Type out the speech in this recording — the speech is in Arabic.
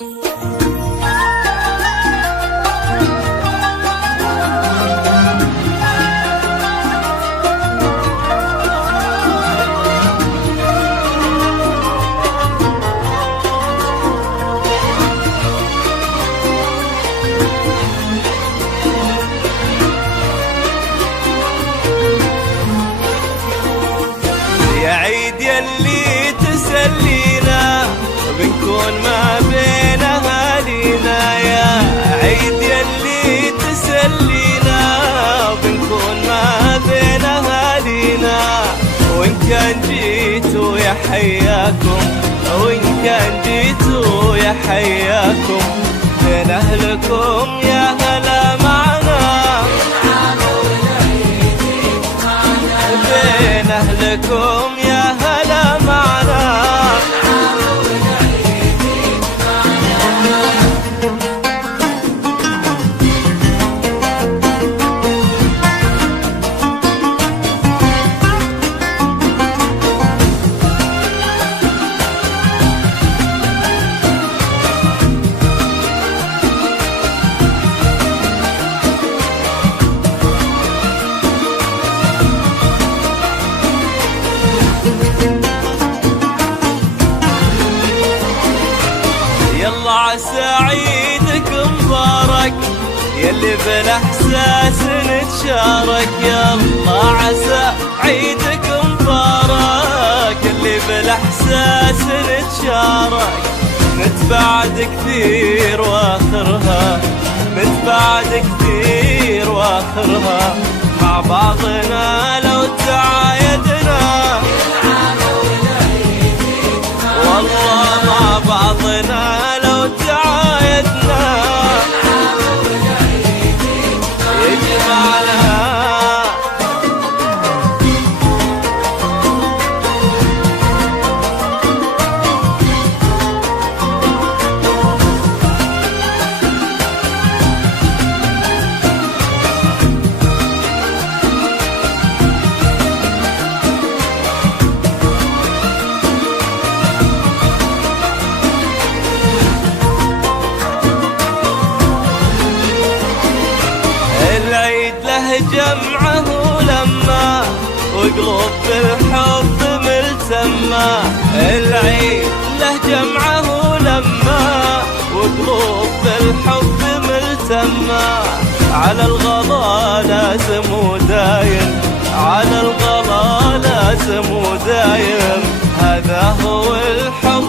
يا عيد يلي تسلينا بنكون ما بين أهالينا، يا عيد يلي تسلينا بنكون ما بين أهالينا. وإن كان جيتوا يا حياكم، وإن كان جيتوا يا حياكم، بين أهلكم يا هلا معنا، بين أهلكم يا هلا معنا. يلا عسى عيدك مبارك يلي بالاحساس نتشارك، يلا عسى عيدك مبارك يلي بالاحساس نتشارك. نتبعد كثير واخرها، نتبعد كثير واخرها، مع بعضنا لو تعايدنا، والله مع بعضنا لو تعايدنا يجمعنا. العيد له جمعه ولما، وقلوب بالحب ملتمة. العيد له جمعه ولما، وقلوب بالحب ملتمة. على الغلا لازم ودايم، على الغلا لازم ودايم، هذا هو الحب